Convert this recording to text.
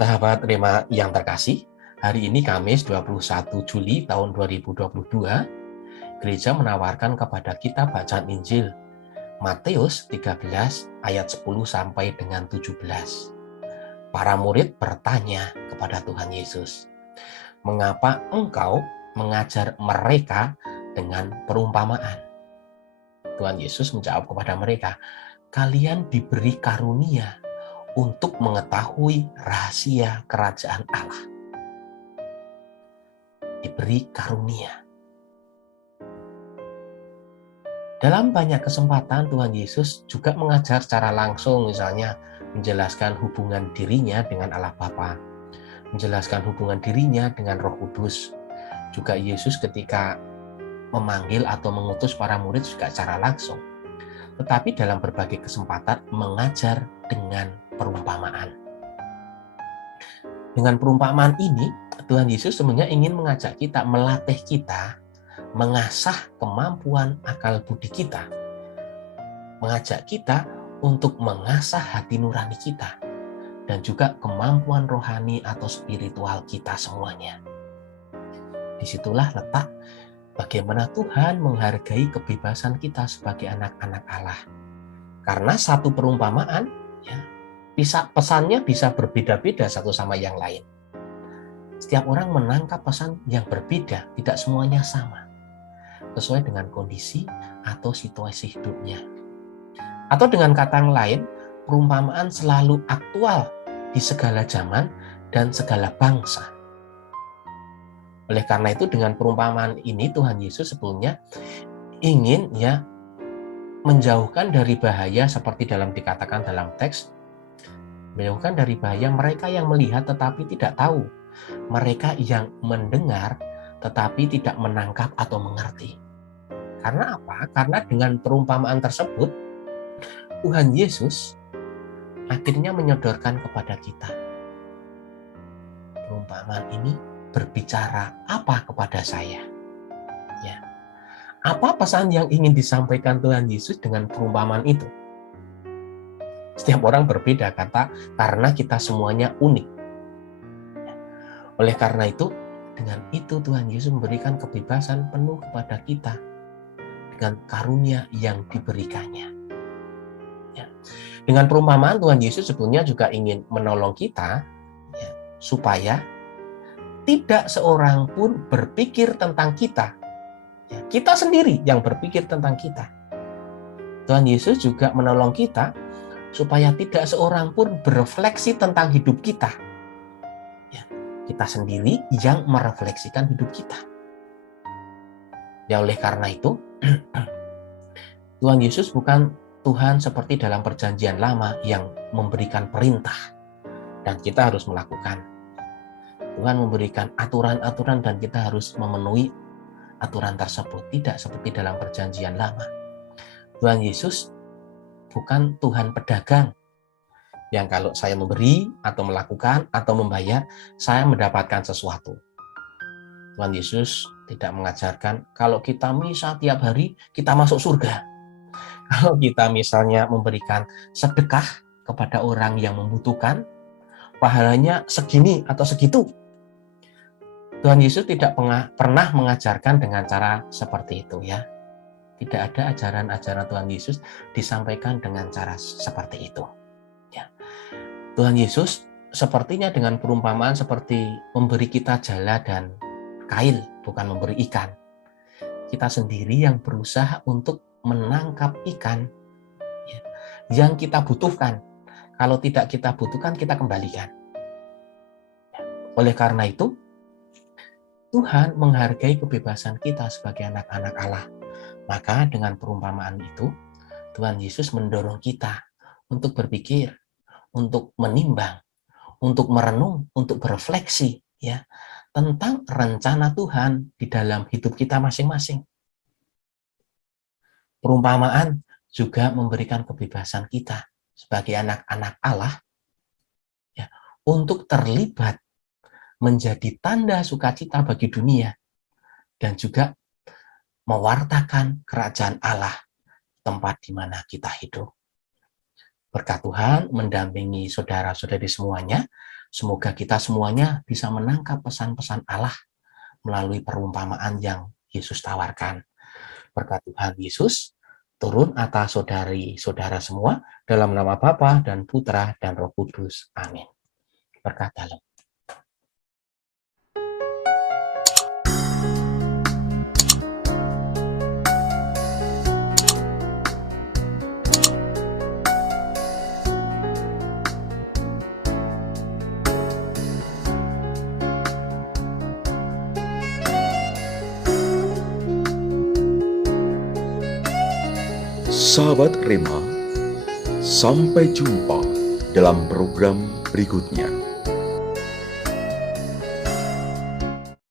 Sahabat Rema yang terkasih, hari ini Kamis 21 Juli tahun 2022, gereja menawarkan kepada kita bacaan Injil Matius 13 ayat 10 sampai dengan 17. Para murid bertanya kepada Tuhan Yesus, "Mengapa engkau mengajar mereka dengan perumpamaan?" Tuhan Yesus menjawab kepada mereka, "Kalian diberi karunia untuk mengetahui rahasia kerajaan Allah." Diberi karunia. Dalam banyak kesempatan Tuhan Yesus juga mengajar secara langsung, misalnya menjelaskan hubungan dirinya dengan Allah Bapa, menjelaskan hubungan dirinya dengan Roh Kudus. Juga Yesus ketika memanggil atau mengutus para murid juga secara langsung. Tetapi dalam berbagai kesempatan mengajar dengan perumpamaan. Dengan perumpamaan ini, Tuhan Yesus sebenarnya ingin mengajak kita, melatih kita, mengasah kemampuan akal budi kita, mengajak kita untuk mengasah hati nurani kita, dan juga kemampuan rohani atau spiritual kita semuanya. Disitulah letak bagaimana Tuhan menghargai kebebasan kita sebagai anak-anak Allah. Karena satu perumpamaan, pesannya bisa berbeda-beda satu sama yang lain. Setiap orang menangkap pesan yang berbeda, tidak semuanya sama, sesuai dengan kondisi atau situasi hidupnya. Atau dengan kata lain, perumpamaan selalu aktual di segala zaman dan segala bangsa. Oleh karena itu, dengan perumpamaan ini Tuhan Yesus sebetulnya ingin menjauhkan dari bahaya seperti dikatakan dalam teks, menjauhkan dari bahaya mereka yang melihat tetapi tidak tahu, mereka yang mendengar tetapi tidak menangkap atau mengerti. Karena apa? Karena dengan perumpamaan tersebut, Tuhan Yesus akhirnya menyodorkan kepada kita. Perumpamaan ini berbicara apa kepada saya? Apa pesan yang ingin disampaikan Tuhan Yesus dengan perumpamaan itu? Setiap orang berbeda, karena kita semuanya unik. Oleh karena itu, dengan itu Tuhan Yesus memberikan kebebasan penuh kepada kita dengan karunia yang diberikannya. Dengan perumpamaan Tuhan Yesus sebetulnya juga ingin menolong kita supaya tidak seorang pun berpikir tentang kita. Kita sendiri yang berpikir tentang kita. Tuhan Yesus juga menolong kita supaya tidak seorang pun berefleksi tentang hidup kita. Kita sendiri yang merefleksikan hidup kita. Oleh karena itu, Tuhan Yesus bukan Tuhan seperti dalam perjanjian lama yang memberikan perintah dan kita harus melakukan. Tuhan memberikan aturan-aturan dan kita harus memenuhi aturan tersebut. Tidak seperti dalam perjanjian lama. Tuhan Yesus bukan Tuhan pedagang yang kalau saya memberi atau melakukan atau membayar, saya mendapatkan sesuatu. Tuhan Yesus tidak mengajarkan kalau kita misa tiap hari, kita masuk surga. Kalau kita misalnya memberikan sedekah kepada orang yang membutuhkan, pahalanya segini atau segitu. Tuhan Yesus tidak pernah mengajarkan dengan cara seperti itu Tidak ada ajaran-ajaran Tuhan Yesus disampaikan dengan cara seperti itu. Tuhan Yesus sepertinya dengan perumpamaan seperti memberi kita jala dan kail, bukan memberi ikan. Kita sendiri yang berusaha untuk menangkap ikan yang kita butuhkan. Kalau tidak kita butuhkan, kita kembalikan. Oleh karena itu, Tuhan menghargai kebebasan kita sebagai anak-anak Allah. Maka dengan perumpamaan itu, Tuhan Yesus mendorong kita untuk berpikir, untuk menimbang, untuk merenung, untuk berefleksi tentang rencana Tuhan di dalam hidup kita masing-masing. Perumpamaan juga memberikan kebebasan kita sebagai anak-anak Allah untuk terlibat menjadi tanda sukacita bagi dunia dan juga mewartakan kerajaan Allah tempat di mana kita hidup. Berkat Tuhan mendampingi saudara-saudari semuanya. Semoga kita semuanya bisa menangkap pesan-pesan Allah melalui perumpamaan yang Yesus tawarkan. Berkat Tuhan Yesus turun atas saudari-saudara semua dalam nama Bapa dan Putra dan Roh Kudus. Amin. Berkat dalam. Sahabat Rema, sampai jumpa dalam program berikutnya.